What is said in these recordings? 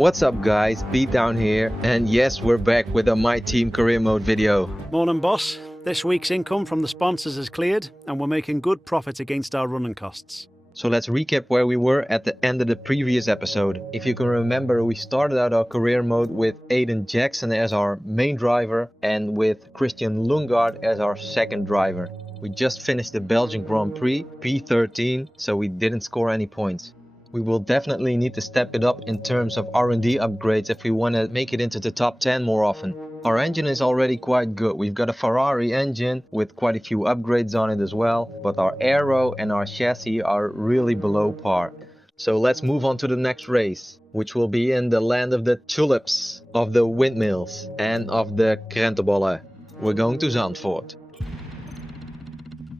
What's up guys, Pete down here, and yes, we're back with a My Team career mode video. Morning boss, this week's income from the sponsors is cleared and we're making good profit against our running costs. So let's recap where we were at the end of the previous episode. If you can remember, we started out our career mode with Aiden Jackson as our main driver and with Christian Lundgaard as our second driver. We just finished the Belgian Grand Prix, P13, so we didn't score any points. We will definitely need to step it up in terms of R&D upgrades if we want to make it into the top 10 more often. Our engine is already quite good. We've got a Ferrari engine with quite a few upgrades on it as well, but our aero and our chassis are really below par. So let's move on to the next race, which will be in the land of the tulips, of the windmills and of the krentenbollen. We're going to Zandvoort.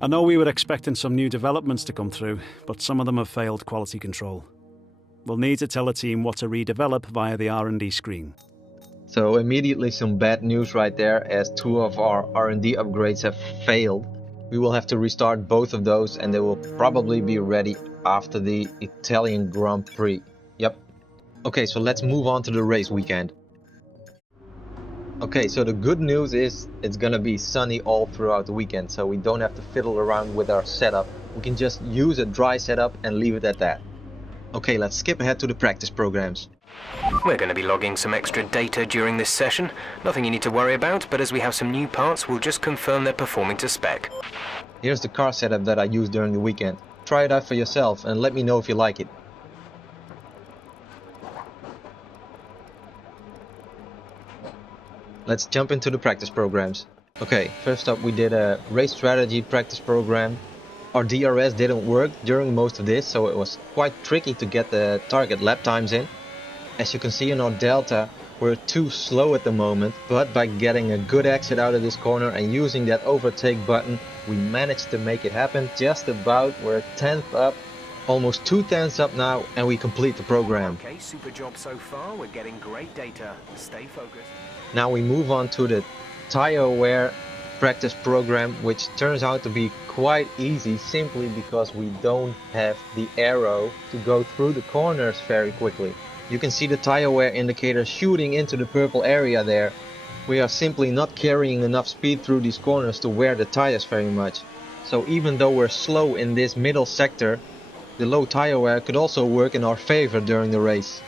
I know we were expecting some new developments to come through, but some of them have failed quality control. We'll need to tell the team what to redevelop via the R&D screen. So immediately some bad news right there, as two of our R&D upgrades have failed. We will have to restart both of those and they will probably be ready after the Italian Grand Prix. Yep. Okay, so let's move on to the race weekend. Okay, so the good news is it's gonna be sunny all throughout the weekend, so we don't have to fiddle around with our setup. We can just use a dry setup and leave it at that. Okay, let's skip ahead to the practice programs. We're going to be logging some extra data during this session. Nothing you need to worry about, but as we have some new parts, we'll just confirm they're performing to spec. Here's the car setup that I used during the weekend. Try it out for yourself and let me know if you like it. Let's jump into the practice programs. Okay, first up we did a race strategy practice program. Our DRS didn't work during most of this, so it was quite tricky to get the target lap times in. As you can see in our Delta, we're too slow at the moment, but by getting a good exit out of this corner and using that overtake button, we managed to make it happen just about. We're 10th up, almost 2 tenths up now, and we complete the program. Okay, super job so far. We're getting great data. Stay focused. Now we move on to the tire wear practice program, which turns out to be quite easy simply because we don't have the aero to go through the corners very quickly. You can see the tire wear indicator shooting into the purple area there. We are simply not carrying enough speed through these corners to wear the tires very much. So even though we're slow in this middle sector, the low tire wear could also work in our favor during the race.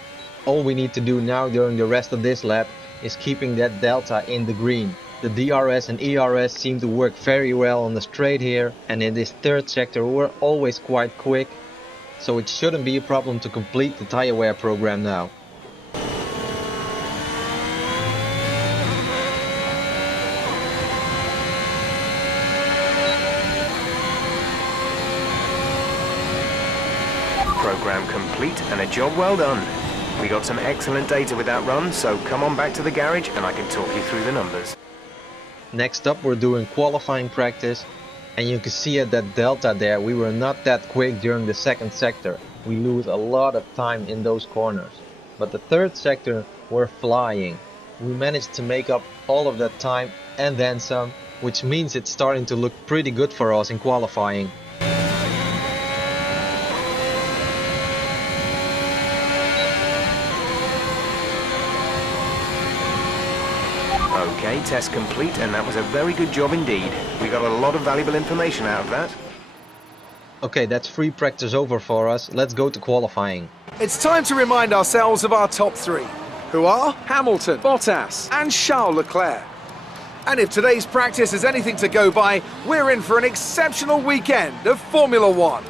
All we need to do now during the rest of this lap is keeping that Delta in the green. The DRS and ERS seem to work very well on the straight here, and in this third sector we're always quite quick, so it shouldn't be a problem to complete the tire wear program now. Program complete and a job well done. We got some excellent data with that run, so come on back to the garage and I can talk you through the numbers. Next up we're doing qualifying practice, and you can see at that Delta there we were not that quick during the second sector. We lose a lot of time in those corners. But the third sector we're flying. We managed to make up all of that time and then some, which means it's starting to look pretty good for us in qualifying. Okay, test complete, and that was a very good job indeed. We got a lot of valuable information out of that. Okay, that's free practice over for us. Let's go to qualifying. It's time to remind ourselves of our top three, who are Hamilton, Bottas and Charles Leclerc. And if today's practice is anything to go by, we're in for an exceptional weekend of Formula One.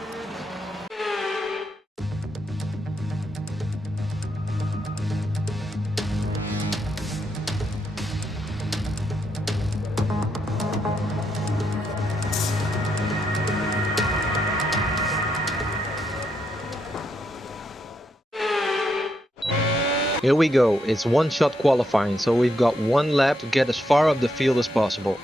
Here we go, it's one-shot qualifying, so we've got one lap to get as far up the field as possible.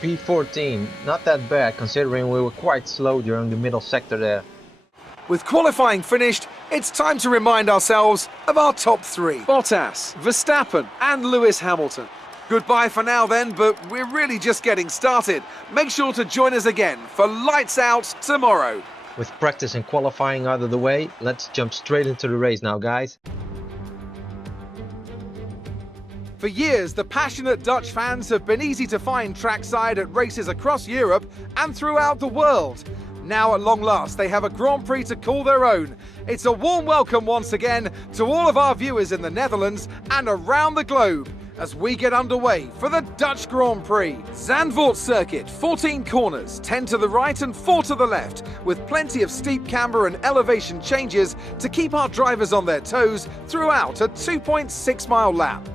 P14, not that bad considering we were quite slow during the middle sector there. With qualifying finished, it's time to remind ourselves of our top three. Bottas, Verstappen and Lewis Hamilton. Goodbye for now then, but we're really just getting started. Make sure to join us again for Lights Out tomorrow. With practice and qualifying out of the way, let's jump straight into the race now, guys. For years, the passionate Dutch fans have been easy to find trackside at races across Europe and throughout the world. Now at long last, they have a Grand Prix to call their own. It's a warm welcome once again to all of our viewers in the Netherlands and around the globe as we get underway for the Dutch Grand Prix. Zandvoort circuit, 14 corners, 10 to the right and 4 to the left, with plenty of steep camber and elevation changes to keep our drivers on their toes throughout a 2.6-mile lap.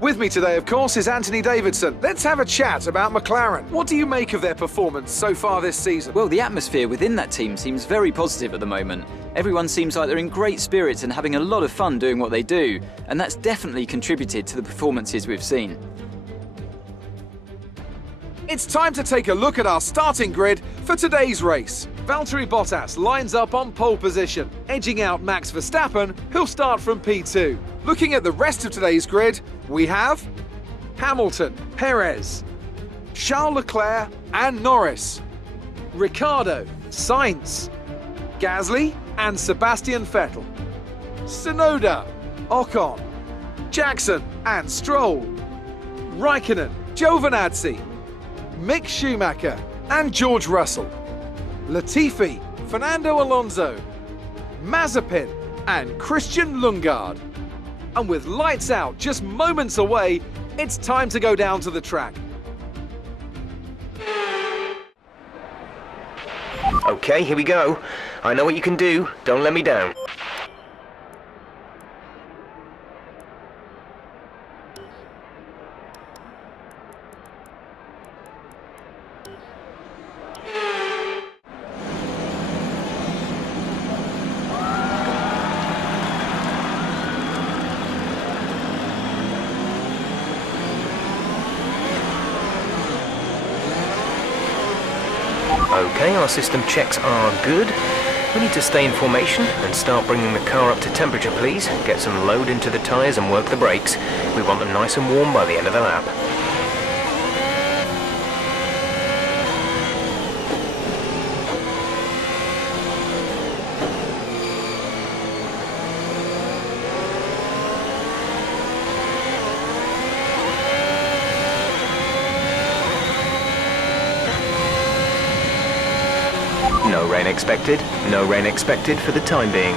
With me today, of course, is Anthony Davidson. Let's have a chat about McLaren. What do you make of their performance so far this season? Well, the atmosphere within that team seems very positive at the moment. Everyone seems like they're in great spirits and having a lot of fun doing what they do, and that's definitely contributed to the performances we've seen. It's time to take a look at our starting grid for today's race. Valtteri Bottas lines up on pole position, edging out Max Verstappen, who'll start from P2. Looking at the rest of today's grid, we have Hamilton, Perez, Charles Leclerc and Norris, Ricciardo, Sainz, Gasly and Sebastian Vettel, Tsunoda, Ocon, Jackson and Stroll, Raikkonen, Giovinazzi, Mick Schumacher and George Russell, Latifi, Fernando Alonso, Mazepin and Christian Lundgaard. And with lights out just moments away, it's time to go down to the track. Okay, here we go. I know what you can do. Don't let me down. Okay, our system checks are good. We need to stay in formation and start bringing the car up to temperature, please. Get some load into the tyres and work the brakes. We want them nice and warm by the end of the lap. No rain expected. No rain expected for the time being.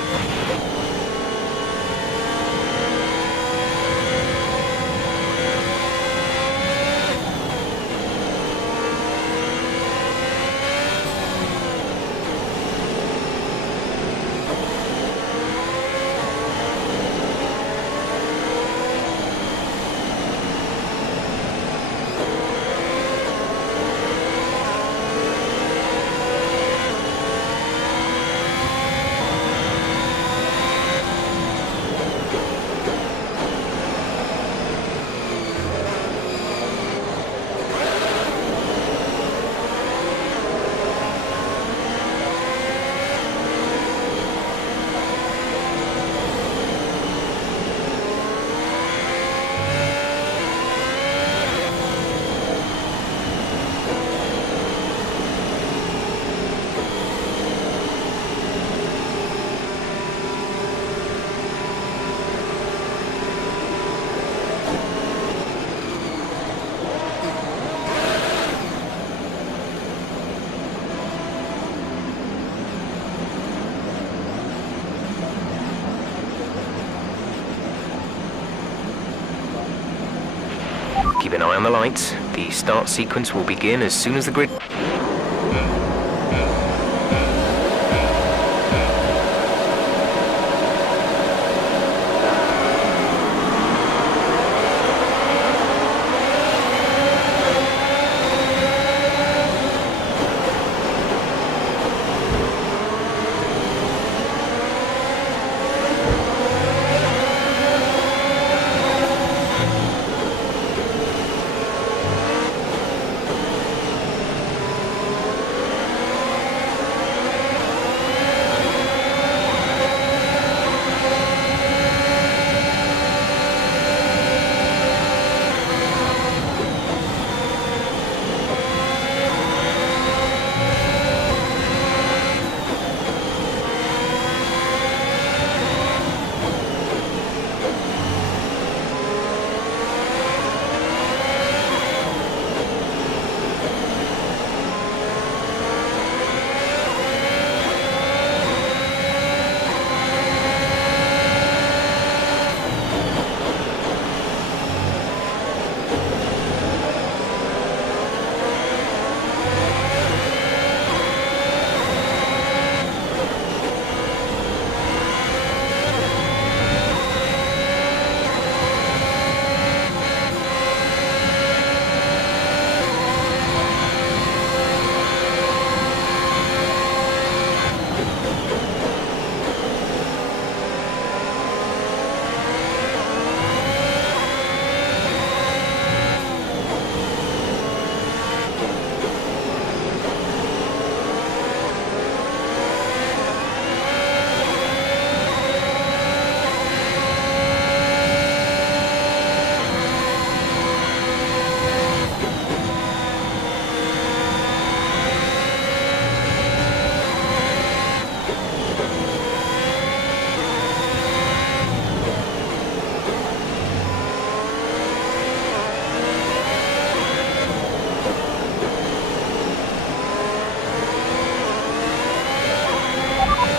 Keep an eye on the lights. The start sequence will begin as soon as the grid...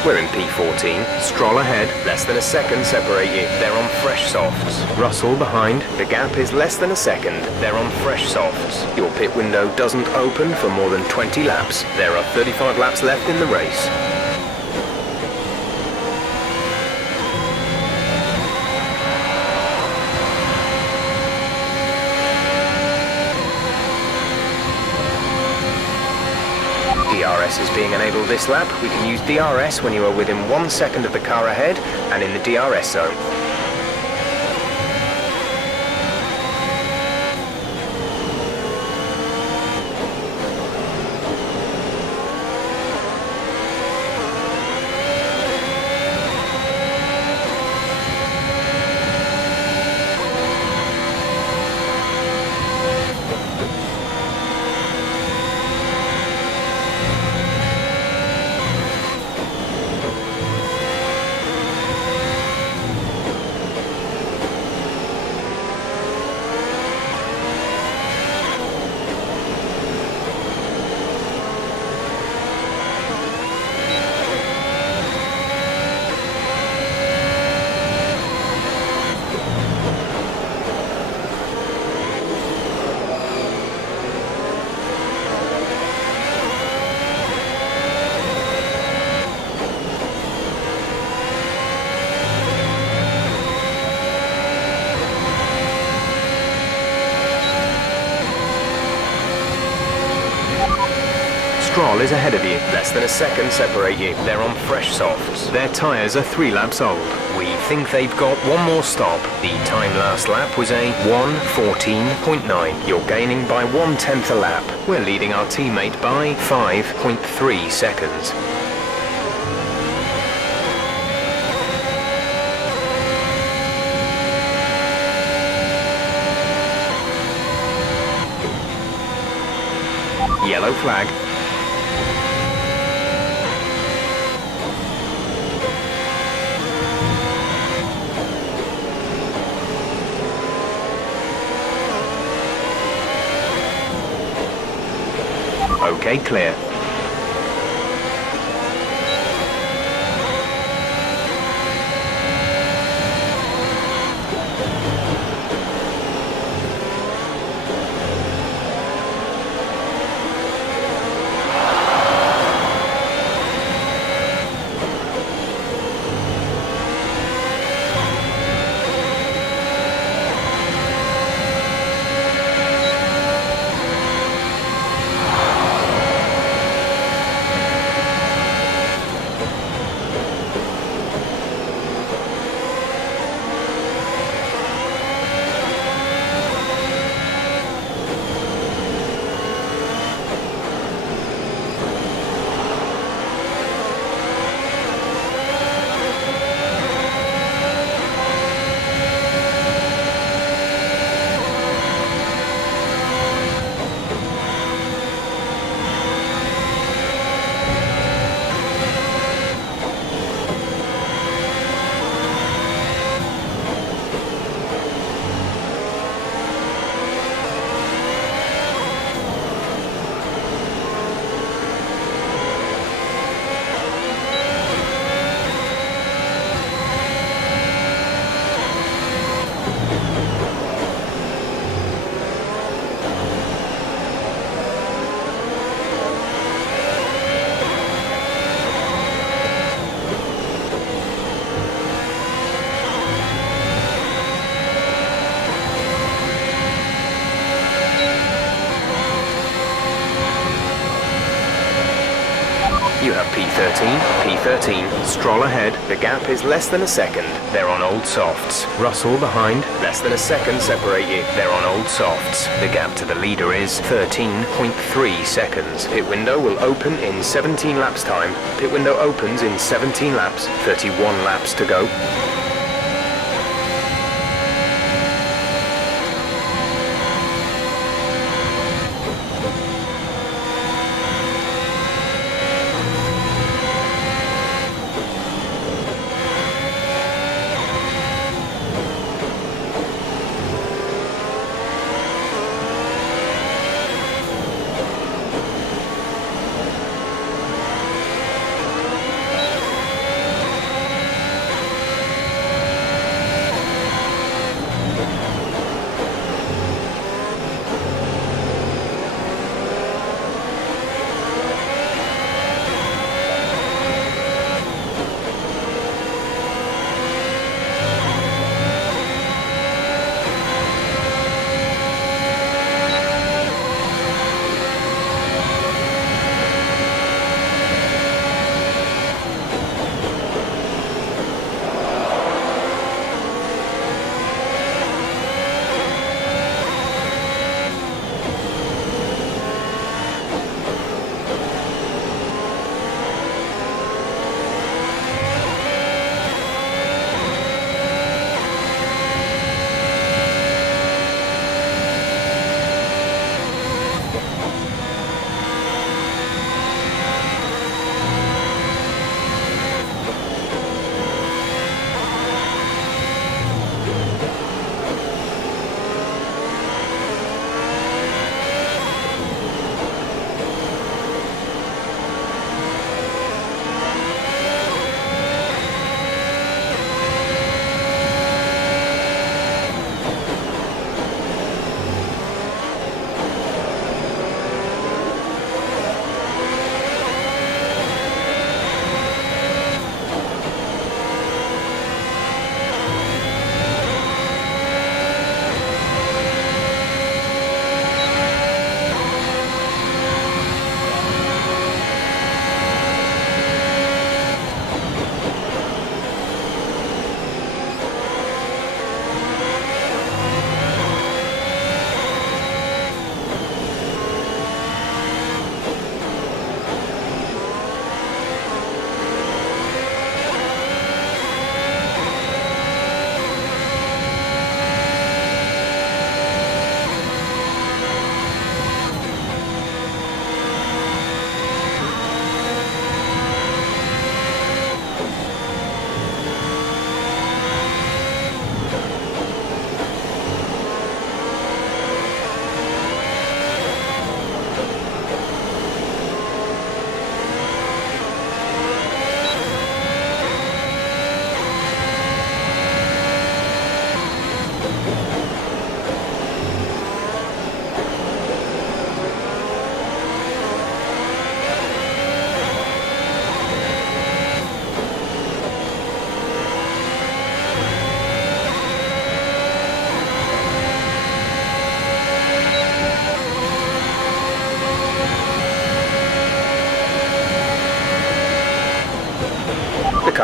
We're in P14. Stroll ahead, less than a second separate you. They're on fresh softs. Russell behind. The gap is less than a second. They're on fresh softs. Your pit window doesn't open for more than 20 laps. There are 35 laps left in the race. DRS is being enabled this lap. We can use DRS when you are within 1 second of the car ahead and in the DRS zone. Stroll is ahead of you. Less than a second separate you. They're on fresh softs. Their tyres are 3 laps old. We think they've got one more stop. The time last lap was a 1:14.9. You're gaining by 1/10 a lap. We're leading our teammate by 5.3 seconds. Yellow flag. Okay, clear. You have P13, P13, Stroll ahead, the gap is less than a second, they're on old softs. Russell behind, less than a second separate you, they're on old softs. The gap to the leader is 13.3 seconds. Pit window will open in 17 laps time. Pit window opens in 17 laps, 31 laps to go.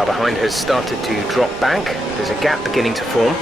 car behind has started to drop back. There's a gap beginning to form.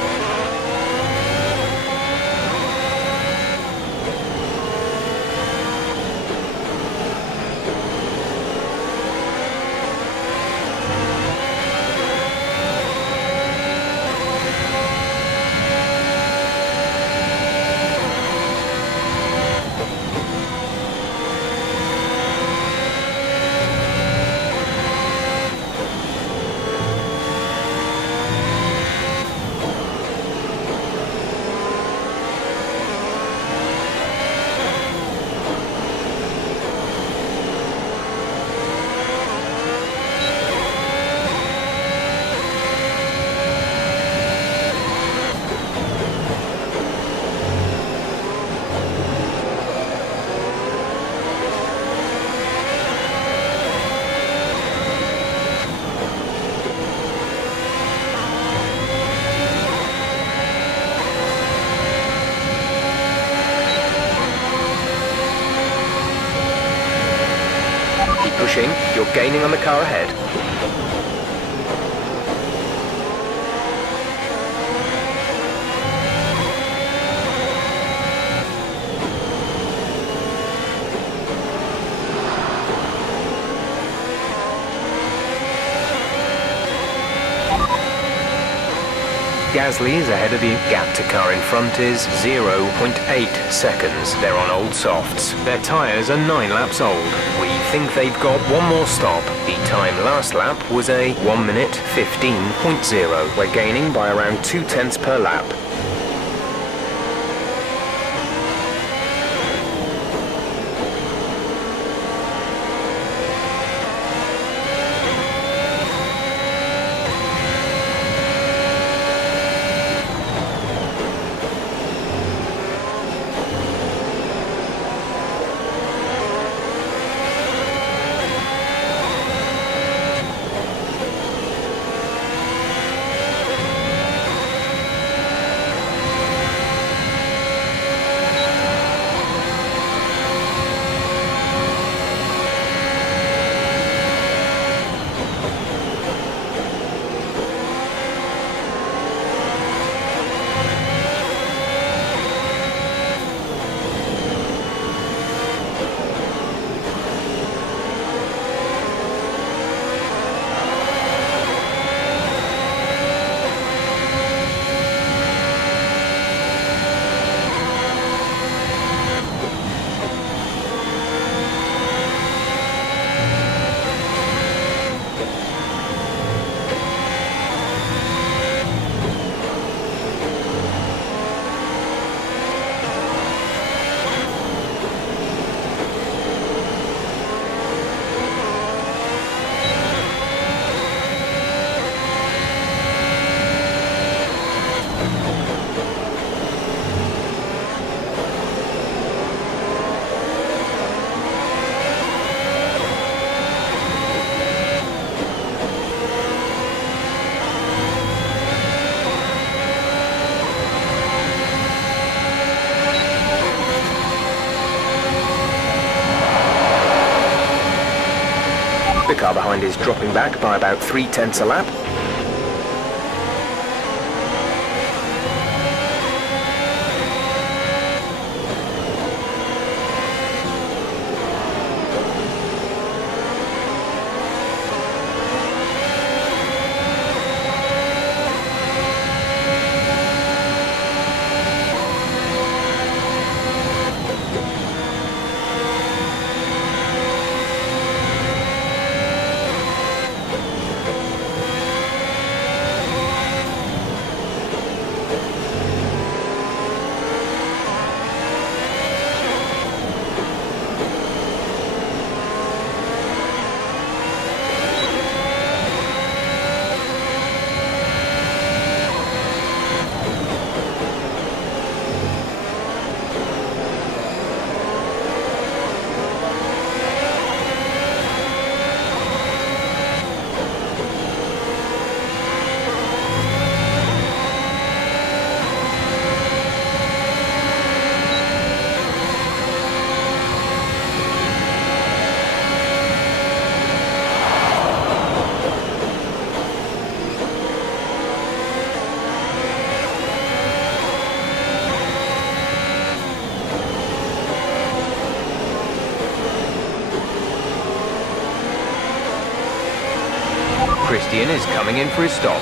Pushing, you're gaining on the car ahead. Gasly is ahead of you. Gap to car in front is 0.8 seconds. They're on old softs. Their tyres are 9 laps old. We think they've got one more stop. The time last lap was a 1 minute 15.0. We're gaining by around 0.2 per lap. The car behind is dropping back by about 0.3 a lap. Canadian is coming in for his stop.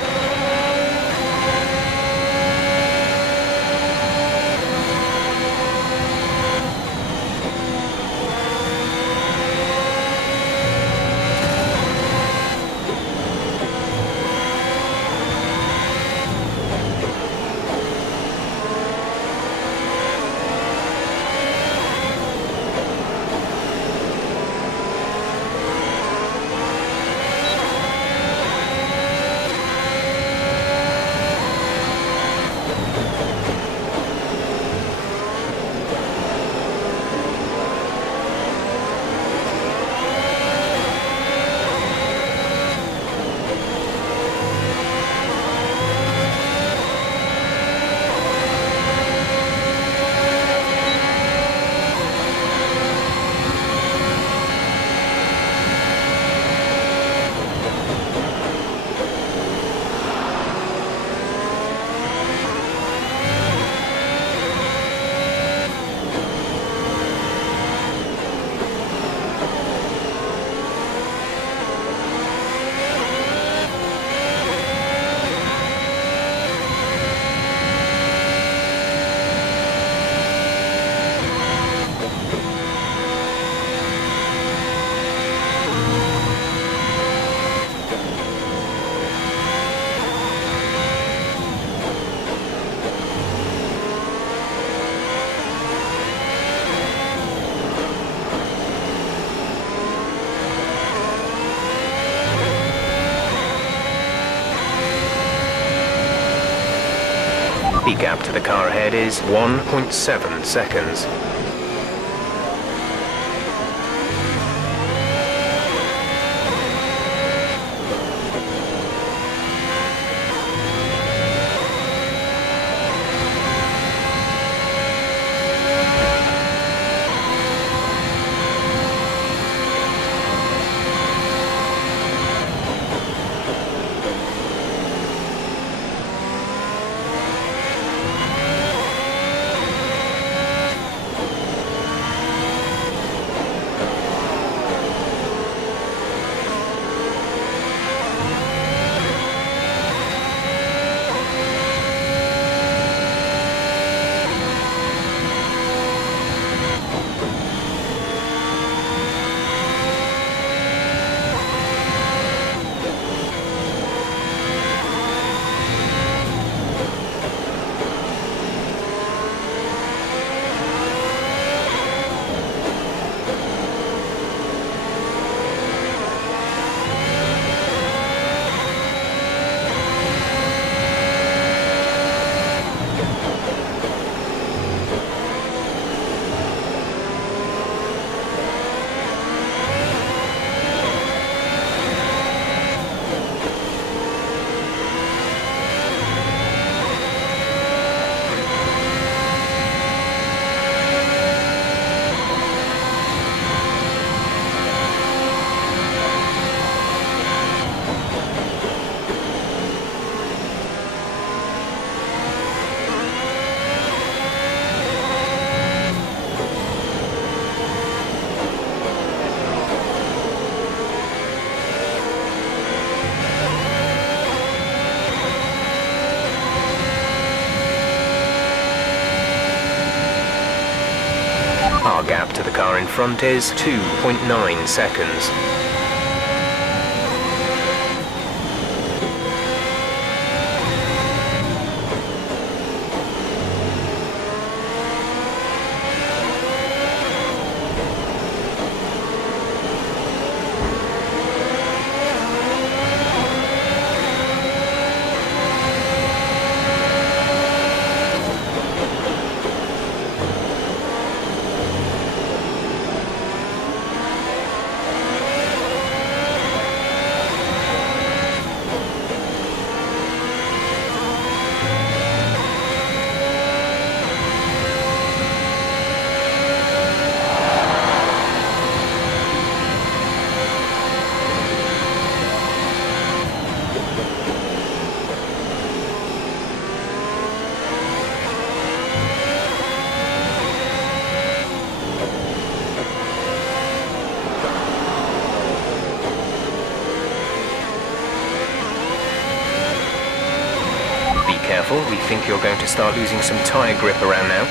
The gap to the car ahead is 1.7 seconds. Our gap to the car in front is 2.9 seconds. think you're going to start losing some tyre grip around now.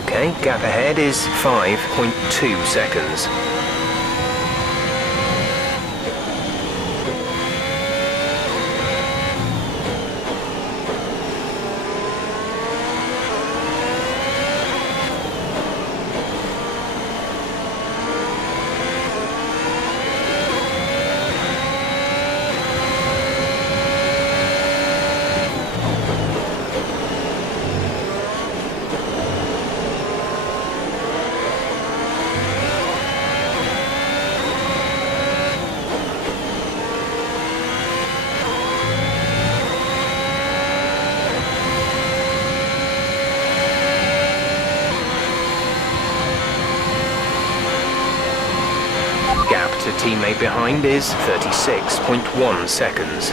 Okay, gap ahead is 5.2 seconds. Gap to teammate behind is 36.1 seconds.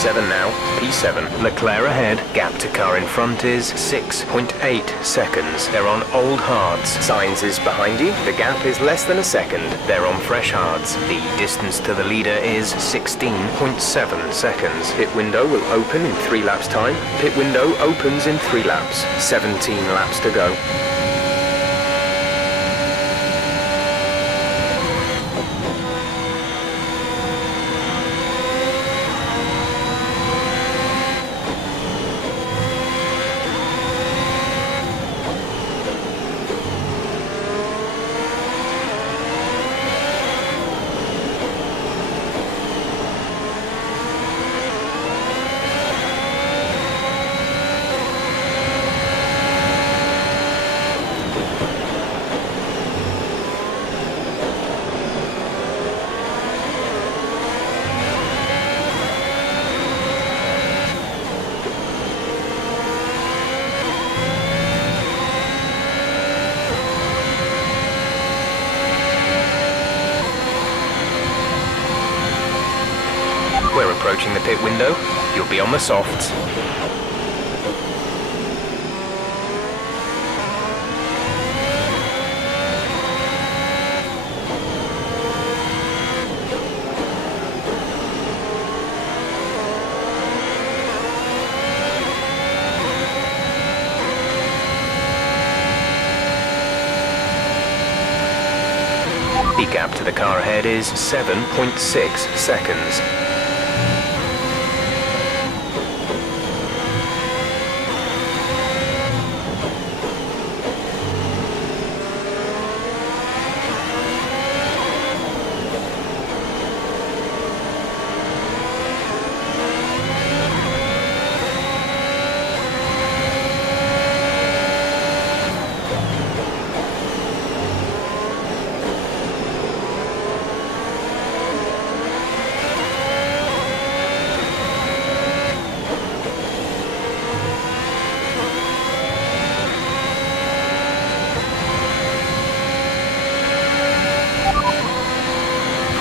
P7 now, P7, Leclerc ahead, gap to car in front is 6.8 seconds. They're on old hards. Sainz is behind you, the gap is less than a second. They're on fresh hards. The distance to the leader is 16.7 seconds. Pit window will open in 3 laps time. Pit window opens in 3 laps. 17 laps to go. We're approaching the pit window. You'll be on the softs. The gap to the car ahead is 7.6 seconds.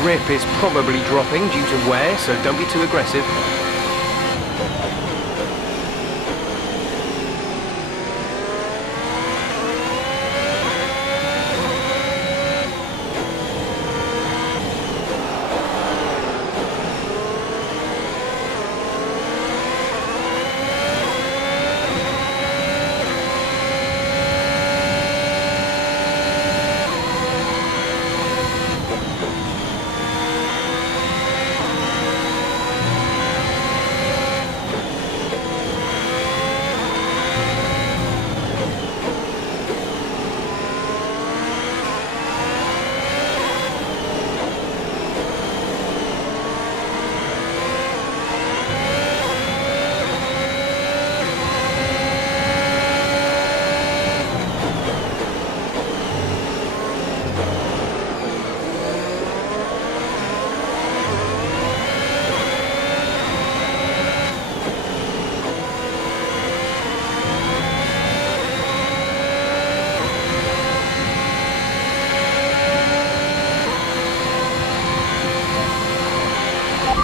Grip is probably dropping due to wear, so don't be too aggressive.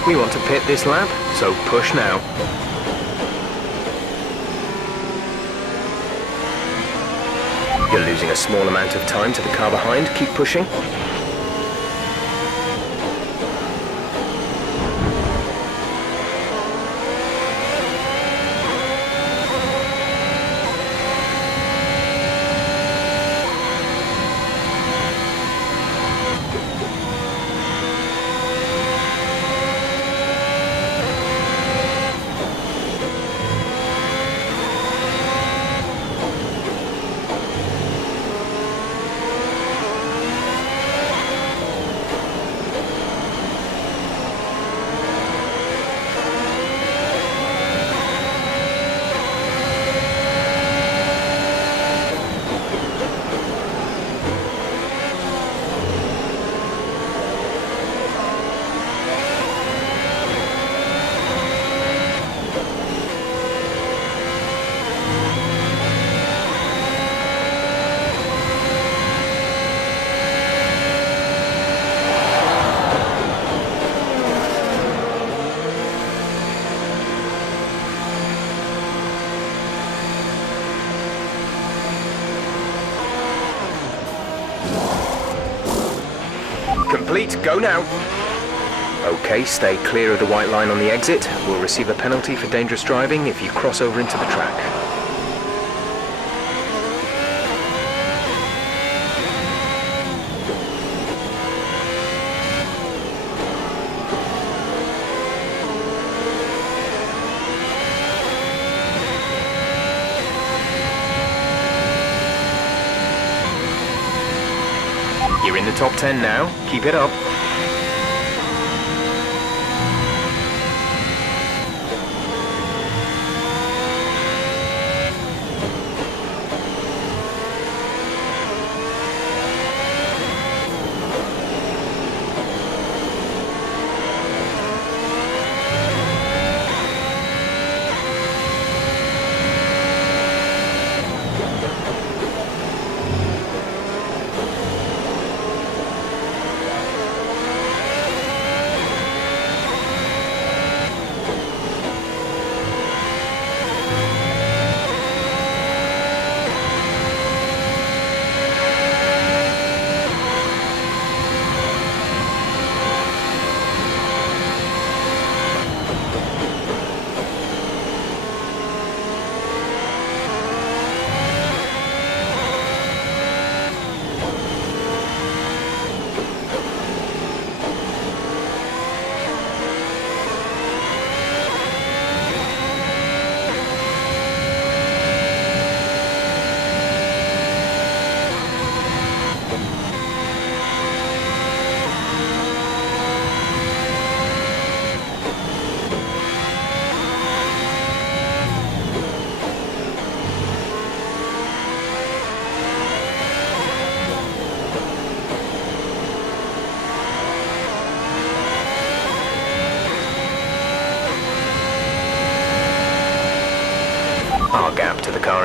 We want to pit this lap, so push now. You're losing a small amount of time to the car behind. Keep pushing. Complete, go now. Okay, stay clear of the white line on the exit. We'll receive a penalty for dangerous driving if you cross over into the track. You're in the top 10 now. Keep it up.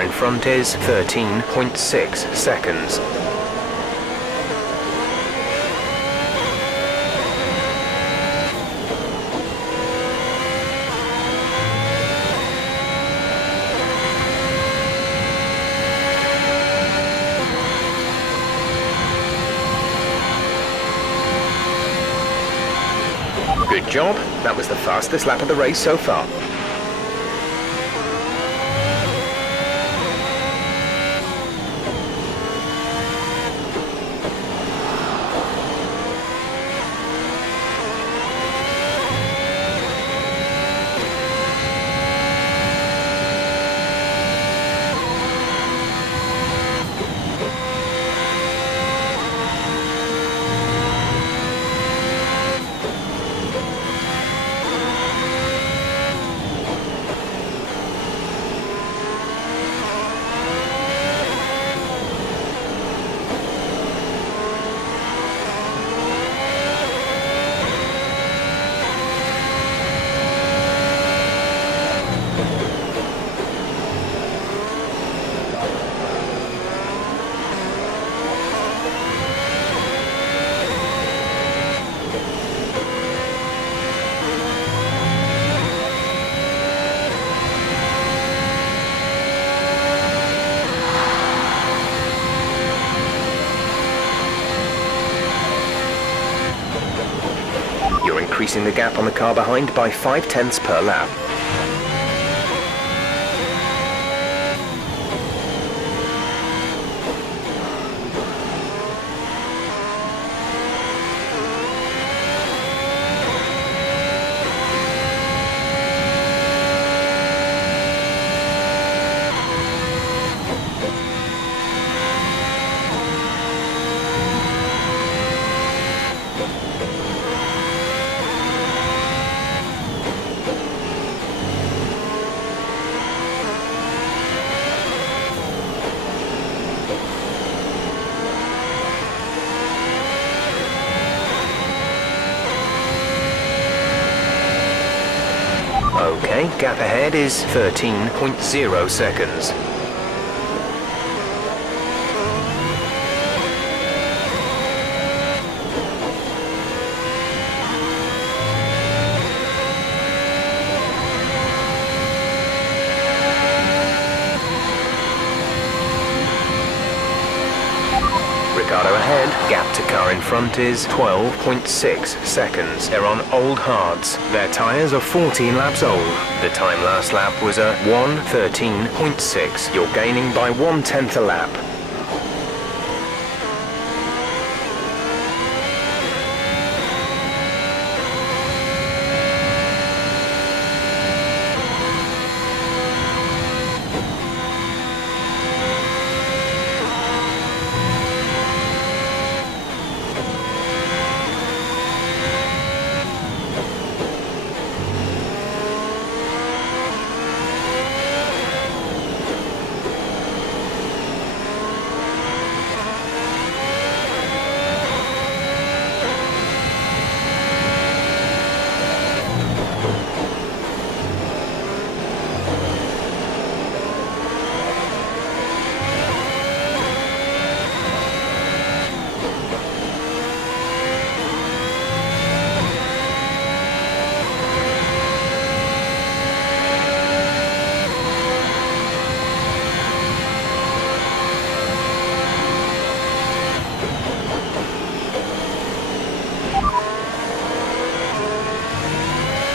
car in front is 13.6 seconds. Good job. That was the fastest lap of the race so far. You're increasing the gap on the car behind by 0.5 per lap. Okay, gap ahead is 13.0 seconds. Ricardo ahead, gap to car in front is 12.6 seconds. They're on old hards. Their tyres are 14 laps old. The time last lap was a 1:13.6. You're gaining by 1/10 a lap.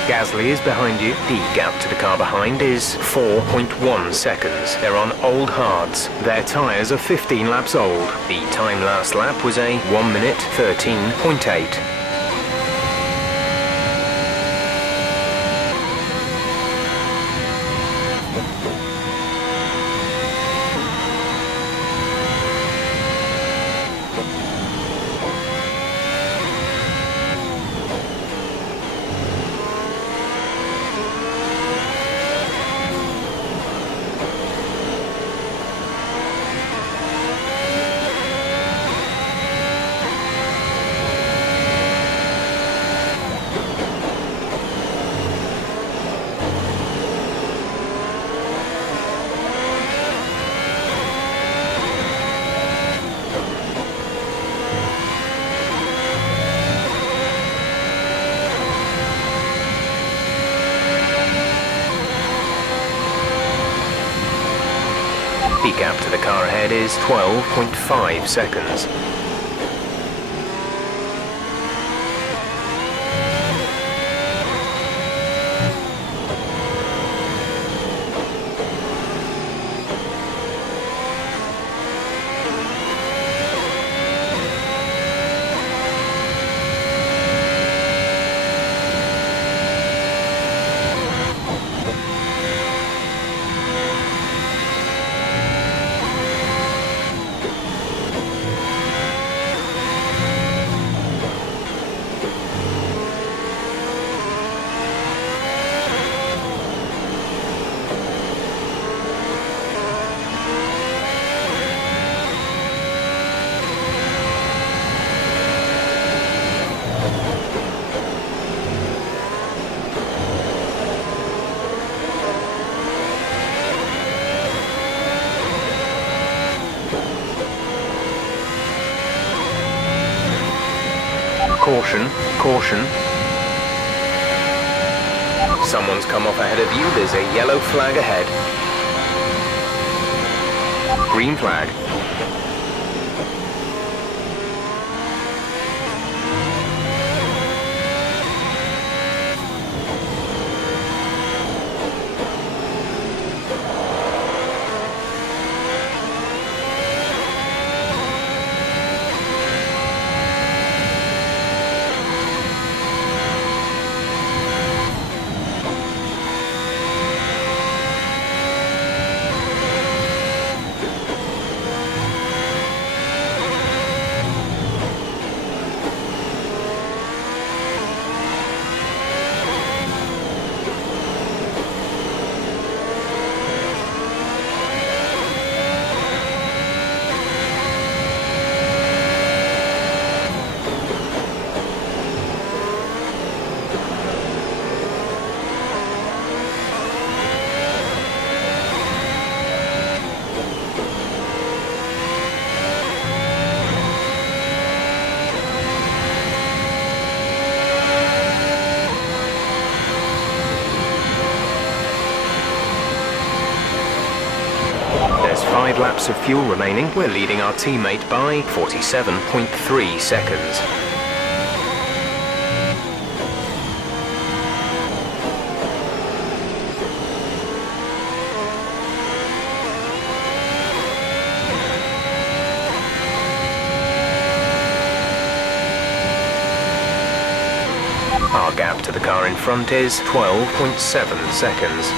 Gasly is behind you. The gap to the car behind is 4.1 seconds. They're on old hards. Their tyres are 15 laps old. The time last lap was a 1:13.8. gap to the car ahead is 12.5 seconds. Caution, caution. Someone's come off ahead of you. There's a yellow flag ahead. Green flag. There's 5 laps of fuel remaining. We're leading our teammate by 47.3 seconds. Our gap to the car in front is 12.7 seconds.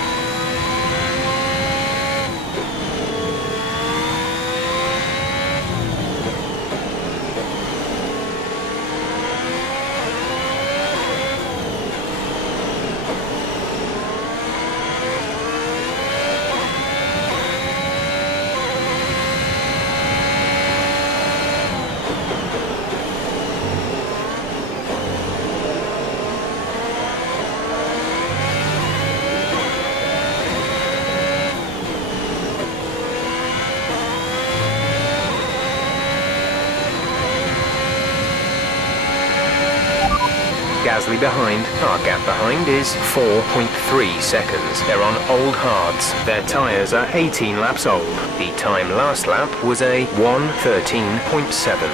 Gasly behind. Our gap behind is 4.3 seconds. They're on old hards. Their tyres are 18 laps old. The time last lap was a 1:13.7.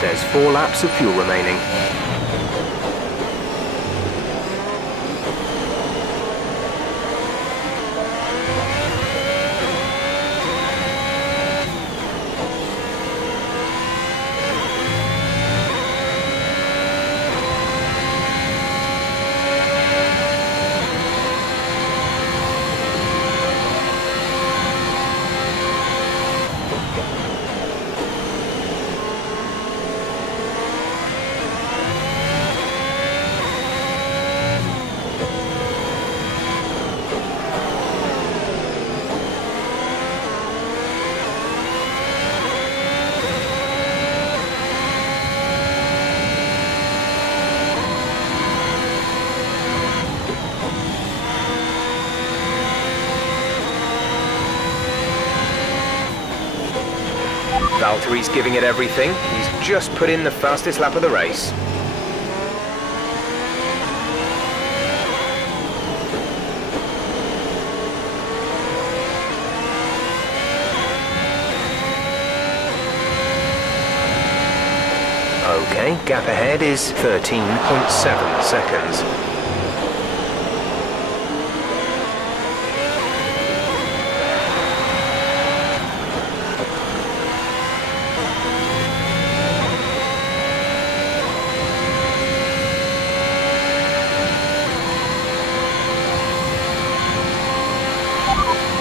There's 4 laps of fuel remaining. Valtteri's giving it everything. He's just put in the fastest lap of the race. Okay, gap ahead is 13.7 seconds.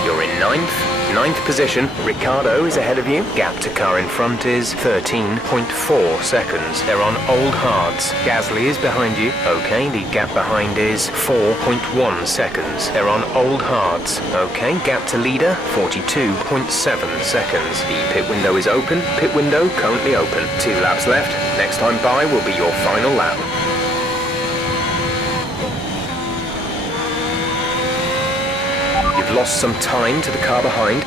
You're in ninth position. Ricciardo is ahead of you. Gap to car in front is 13.4 seconds. They're on old hards. Gasly is behind you. Okay, the gap behind is 4.1 seconds. They're on old hards. Okay, gap to leader, 42.7 seconds. The pit window is open. Pit window currently open. 2 laps left. Next time by will be your final lap. You've lost some time to the car behind.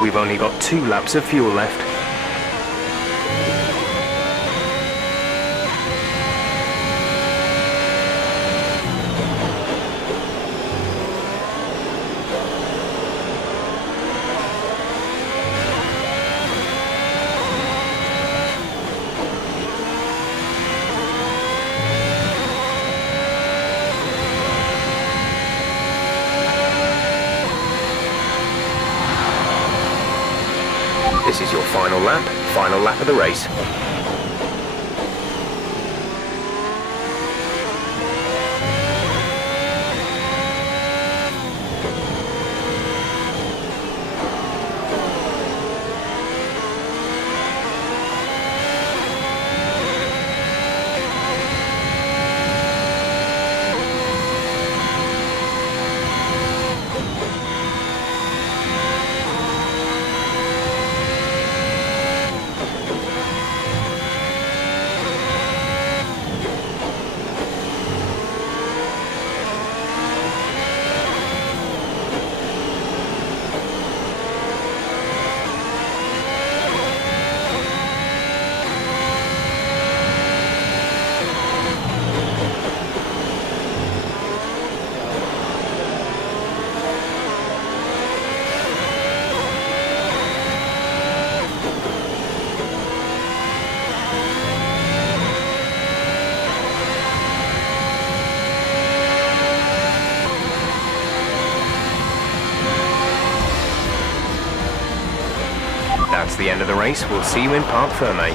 We've only got 2 laps of fuel left. This is your final lap of the race. That's the end of the race. We'll see you in Parc Fermé.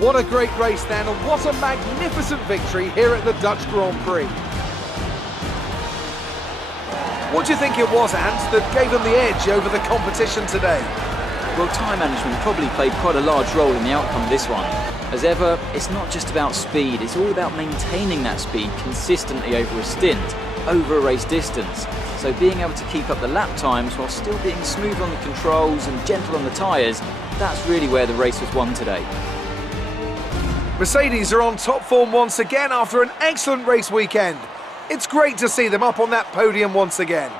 What a great race then, and what a magnificent victory here at the Dutch Grand Prix. What do you think it was, Ant, that gave them the edge over the competition today? Well, time management probably played quite a large role in the outcome of this one. As ever, it's not just about speed, it's all about maintaining that speed consistently over a stint, over a race distance. So being able to keep up the lap times while still being smooth on the controls and gentle on the tyres, that's really where the race was won today. Mercedes are on top form once again after an excellent race weekend. It's great to see them up on that podium once again.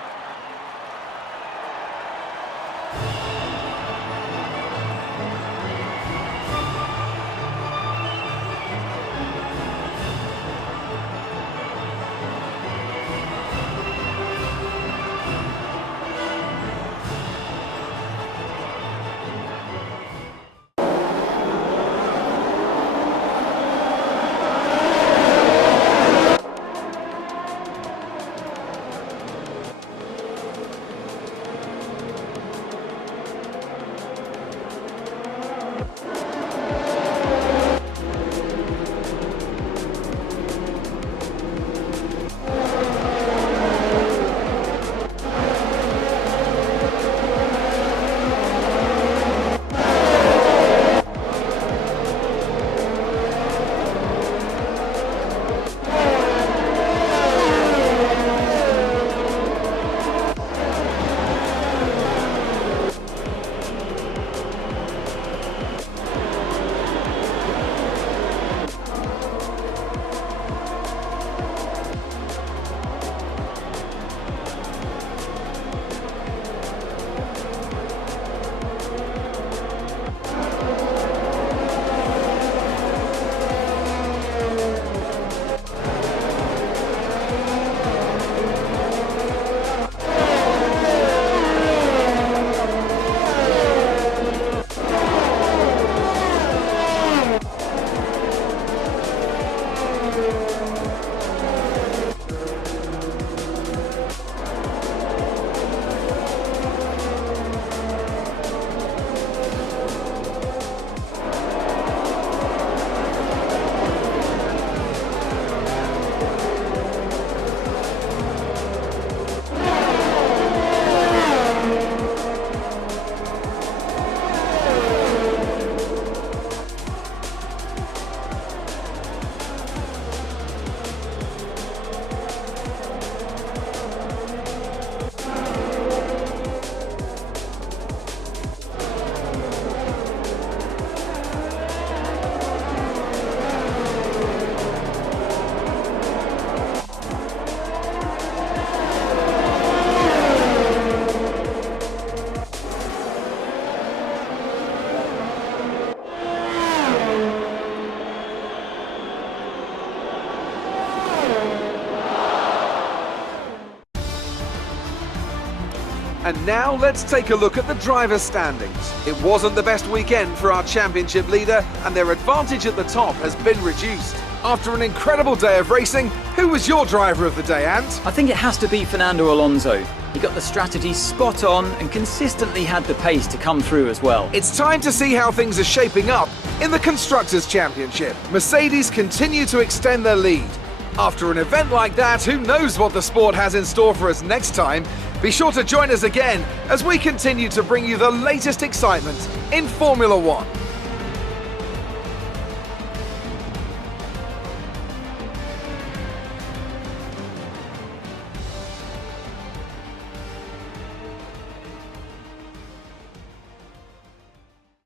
And now let's take a look at the driver's standings. It wasn't the best weekend for our championship leader, and their advantage at the top has been reduced. After an incredible day of racing, who was your driver of the day, Ant? I think it has to be Fernando Alonso. He got the strategy spot on and consistently had the pace to come through as well. It's time to see how things are shaping up in the Constructors' Championship. Mercedes continue to extend their lead. After an event like that, who knows what the sport has in store for us next time? Be sure to join us again as we continue to bring you the latest excitement in Formula One.